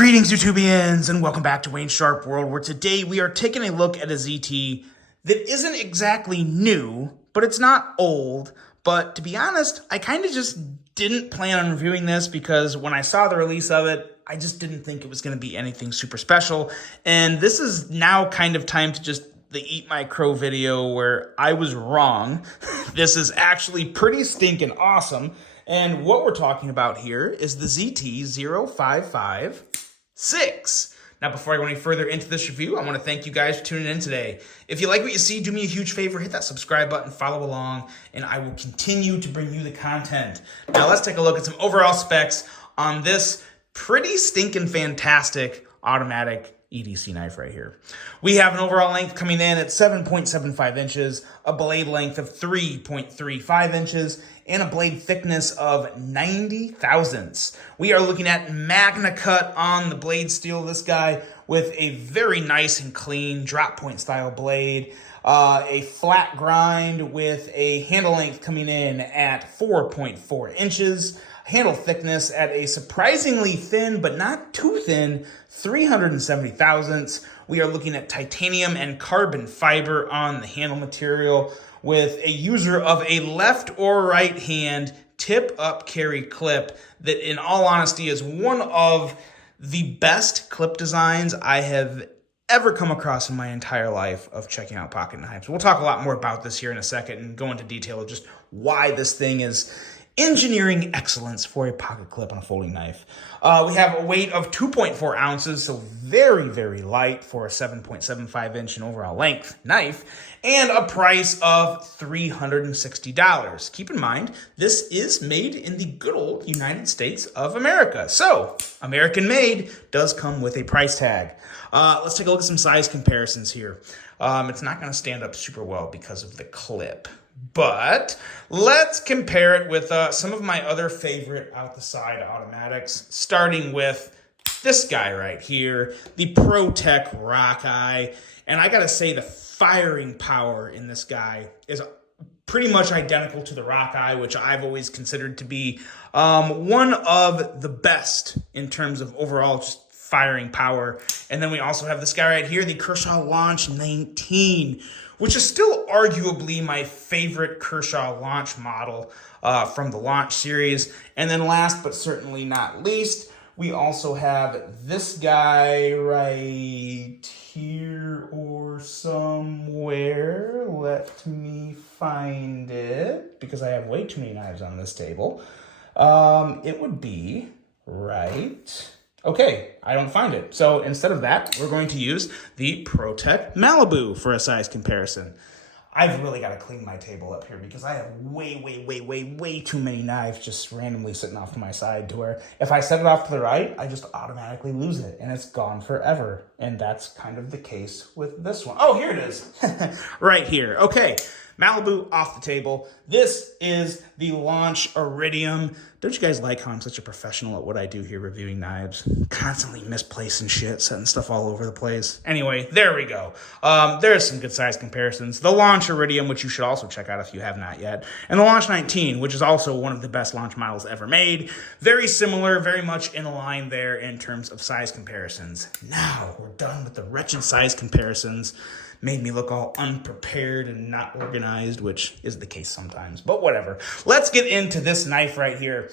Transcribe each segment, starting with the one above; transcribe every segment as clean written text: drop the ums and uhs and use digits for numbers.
Greetings, YouTubians, and welcome back to Wayne Sharp World, where today we are taking a look at a ZT that isn't exactly new, but it's not old. But to be honest, I kind of just didn't plan on reviewing this because when I saw the release of it, I just didn't think it was going to be anything super special. And this is now kind of time to just the Eat My Crow video where I was wrong. This is actually pretty stinking awesome. And what we're talking about here is the ZT-0556. Now, before I go any further into this review, I want to thank you guys for tuning in today. If you like what you see, do me a huge favor, hit that subscribe button, follow along, and I will continue to bring you the content. Now, let's take a look at some overall specs on this pretty stinking fantastic automatic EDC knife right here. We have an overall length coming in at 7.75 inches, a blade length of 3.35 inches, and a blade thickness of 90 thousandths. We are looking at Magna Cut on the blade steel of this guy with a very nice and clean drop point style blade, a flat grind with a handle length coming in at 4.4 inches, handle thickness at a surprisingly thin, but not too thin, 370 thousandths. We are looking at titanium and carbon fiber on the handle material with a user of a left or right hand tip up carry clip that in all honesty is one of the best clip designs I have ever come across in my entire life of checking out pocket knives. We'll talk a lot more about this here in a second and go into detail of just why this thing is engineering excellence for a pocket clip on a folding knife. We have a weight of 2.4 ounces, so very, very light for a 7.75 inch and overall length knife, and a price of $360. Keep in mind, this is made in the good old United States of America. So, American made does come with a price tag. Let's take a look at some size comparisons here. It's not going to stand up super well because of the clip. But let's compare it with some of my other favorite out-the-side automatics, starting with this guy right here, the ProTech Rockeye. And I gotta say, the firing power in this guy is pretty much identical to the Rockeye, which I've always considered to be one of the best in terms of overall just firing power. And then we also have this guy right here, the Kershaw Launch 19, which is still arguably my favorite Kershaw launch model from the Launch series. And then last but certainly not least, we also have this guy right here or somewhere. Let me find it because I have way too many knives on this table. It would be right... Okay, I don't find it. So instead of that, we're going to use the ProTech Malibu for a size comparison. I've really got to clean my table up here because I have way too many knives just randomly sitting off to my side to where if I set it off to the right, I just automatically lose it and it's gone forever. And that's kind of the case with this one. Oh, here it is. Right here. Okay. Malibu off the table. This is the Launch Iridium. Don't you guys like how I'm such a professional at what I do here reviewing knives? Constantly misplacing shit, setting stuff all over the place. Anyway, there we go. There's some good size comparisons. The Launch Iridium, which you should also check out if you have not yet. And the Launch 19, which is also one of the best launch models ever made. Very similar, very much in line there in terms of size comparisons. Now, we're done with the wretched size comparisons. Made me look all unprepared and not organized, which is the case sometimes, but whatever. Let's get into this knife right here.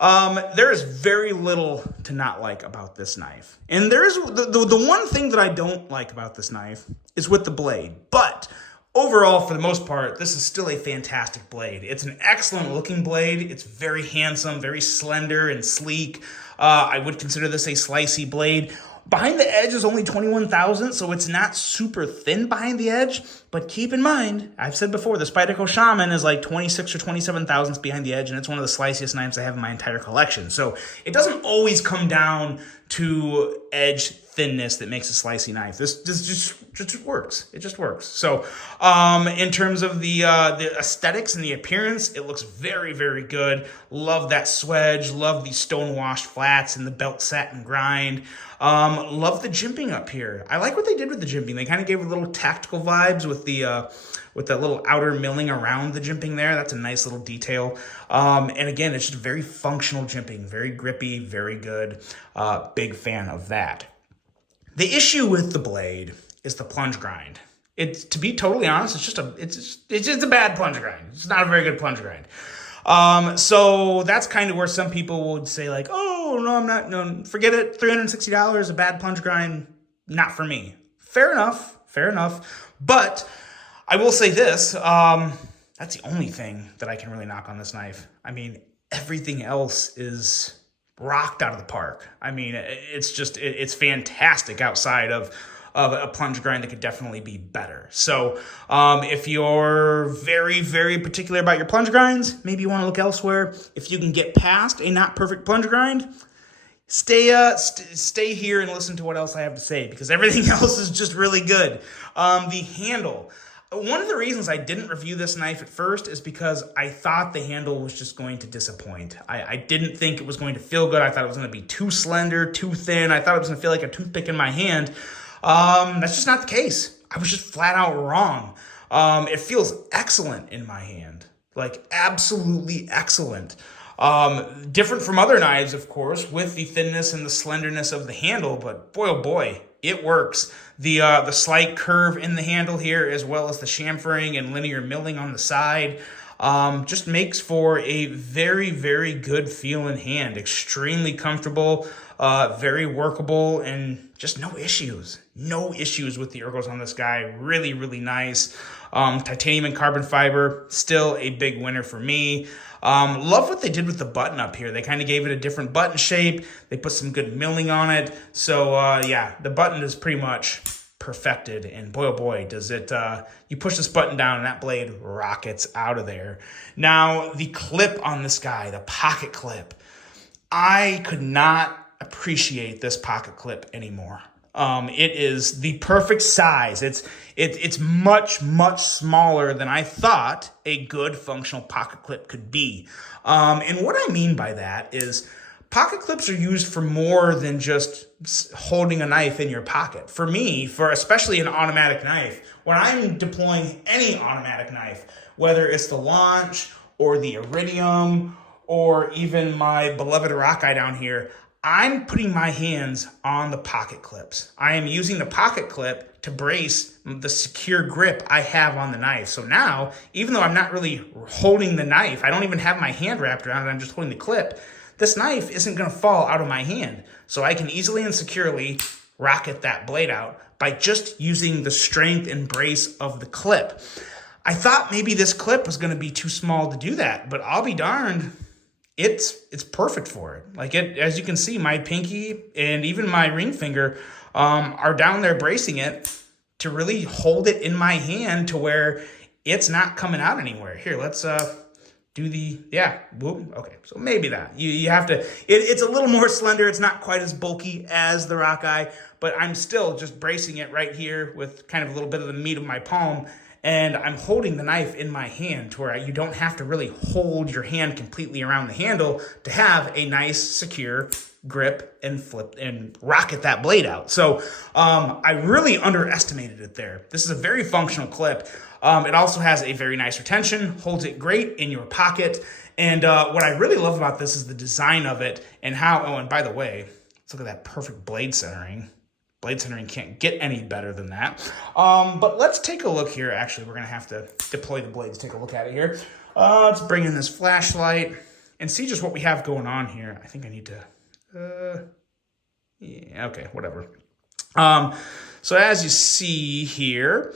There is very little to not like about this knife. And there is the one thing that I don't like about this knife is with the blade. But overall, for the most part, this is still a fantastic blade. It's an excellent looking blade. It's very handsome, very slender and sleek. I would consider this a slicey blade. Behind the edge is only 21 thousandths, so it's not super thin behind the edge. But keep in mind, I've said before, the Spyderco Shaman is like 26 or 27 thousandths behind the edge, and it's one of the sliciest knives I have in my entire collection. So it doesn't always come down to edge thinness that makes a slicey knife. This just works. It just works. So in terms of the aesthetics and the appearance, it looks very, very good. Love that swedge. Love the stone-washed flats and the belt satin grind. Love the jimping up here. I like what they did with the jimping. They kind of gave a little tactical vibes with that little outer milling around the jimping there. That's a nice little detail. And again, it's just very functional jimping, very grippy, very good. Big fan of that. The issue with the blade is the plunge grind. It's, to be totally honest, it's just a bad plunge grind. It's not a very good plunge grind. So that's kind of where some people would say like, oh, no, I'm not, no, forget it. $360, a bad plunge grind, not for me. Fair enough. But I will say this, that's the only thing that I can really knock on this knife. I mean, everything else is rocked out of the park. I mean, it's fantastic outside of a plunge grind that could definitely be better. So if you're very, very particular about your plunge grinds, maybe you want to look elsewhere. If you can get past a not perfect plunge grind, stay here and listen to what else I have to say, because everything else is just really good. The handle. One of the reasons I didn't review this knife at first is because I thought the handle was just going to disappoint. I didn't think it was going to feel good. I thought it was going to be too slender, too thin. I thought it was going to feel like a toothpick in my hand. That's just not the case. I was just flat out wrong. It feels excellent in my hand, like absolutely excellent. Different from other knives, of course, with the thinness and the slenderness of the handle, but boy, oh boy, it works. The slight curve in the handle here, as well as the chamfering and linear milling on the side, just makes for a very, very good feeling hand. Extremely comfortable, very workable, and just no issues. No issues with the ergos on this guy. Really, really nice. Titanium and carbon fiber, still a big winner for me. Love what they did with the button up here. They kind of gave it a different button shape. They put some good milling on it. So yeah, the button is pretty much perfected. And boy, oh boy, does it, you push this button down and that blade rockets out of there. Now, the clip on this guy, the pocket clip, I could not appreciate this pocket clip anymore. It is the perfect size. It's much, much smaller than I thought a good functional pocket clip could be. And what I mean by that is pocket clips are used for more than just holding a knife in your pocket. For me, for especially an automatic knife, when I'm deploying any automatic knife, whether it's the Launch or the Iridium or even my beloved Rockeye down here, I'm putting my hands on the pocket clips. I am using the pocket clip to brace the secure grip I have on the knife. So now, even though I'm not really holding the knife, I don't even have my hand wrapped around it, I'm just holding the clip, this knife isn't gonna fall out of my hand. So I can easily and securely rocket that blade out by just using the strength and brace of the clip. I thought maybe this clip was gonna be too small to do that, but I'll be darned, it's perfect for it. Like it, as you can see, my pinky and even my ring finger are down there bracing it to really hold it in my hand to where it's not coming out anywhere. Here, let's do the, yeah, whoop, okay. So maybe that, you have to, it's a little more slender. It's not quite as bulky as the Rockeye, but I'm still just bracing it right here with kind of a little bit of the meat of my palm. And I'm holding the knife in my hand to where you don't have to really hold your hand completely around the handle to have a nice, secure grip and flip and rocket that blade out. So I really underestimated it there. This is a very functional clip. It also has a very nice retention, holds it great in your pocket. And what I really love about this is the design of it and how, oh, and by the way, let's look at that perfect blade centering. Blade centering can't get any better than that. But let's take a look here. Actually, we're going to have to deploy the blade to take a look at it here. Let's bring in this flashlight and see just what we have going on here. I think I need to... yeah, okay, whatever. So as you see here,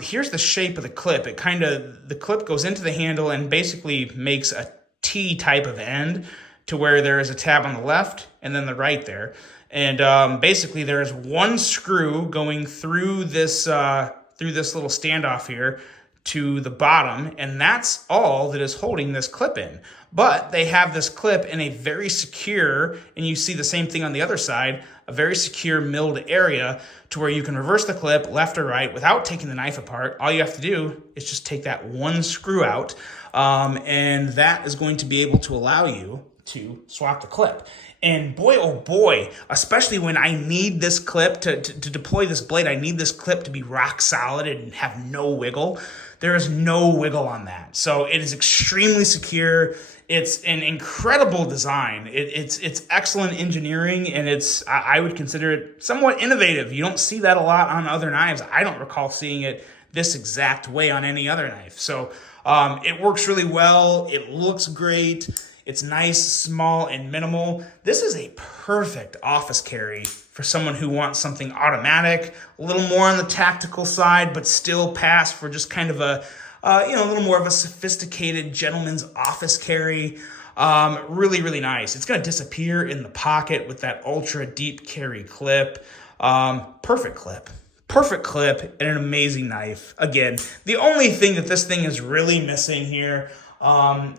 here's the shape of the clip. The clip goes into the handle and basically makes a T type of end to where there is a tab on the left and then the right there. And basically there's one screw going through this little standoff here to the bottom, and that's all that is holding this clip in. But they have this clip in a very secure, and you see the same thing on the other side, a very secure milled area to where you can reverse the clip left or right without taking the knife apart. All you have to do is just take that one screw out, and that is going to be able to allow you to swap the clip. And boy, oh boy, especially when I need this clip to deploy this blade, I need this clip to be rock solid and have no wiggle. There is no wiggle on that. So it is extremely secure. It's an incredible design. It's excellent engineering, and I would consider it somewhat innovative. You don't see that a lot on other knives. I don't recall seeing it this exact way on any other knife. So it works really well. It looks great. It's nice, small, and minimal. This is a perfect office carry for someone who wants something automatic, a little more on the tactical side, but still pass for just kind of a little more of a sophisticated gentleman's office carry. Really, really nice. It's going to disappear in the pocket with that ultra deep carry clip. Perfect clip. Perfect clip and an amazing knife. Again, the only thing that this thing is really missing here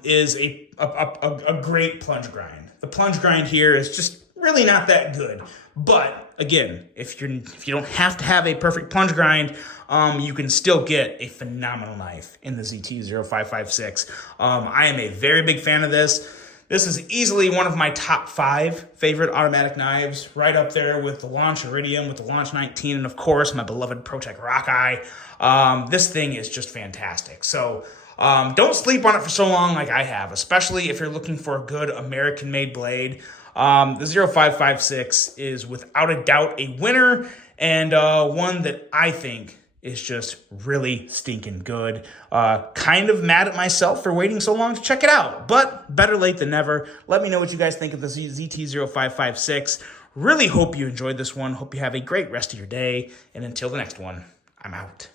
is a great plunge grind. The plunge grind here is just really not that good. But again, if you don't have to have a perfect plunge grind, you can still get a phenomenal knife in the ZT-0556. I am a very big fan of this. This is easily one of my top 5 favorite automatic knives, right up there with the Launch Iridium, with the Launch 19, and of course, my beloved ProTech Rockeye. This thing is just fantastic. So don't sleep on it for so long like I have, especially if you're looking for a good American-made blade. The 0556 is without a doubt a winner, and one that I think is just really stinking good. Kind of mad at myself for waiting so long to check it out, but better late than never. Let me know what you guys think of the ZT-0556. Really hope you enjoyed this one. Hope you have a great rest of your day, and until the next one, I'm out.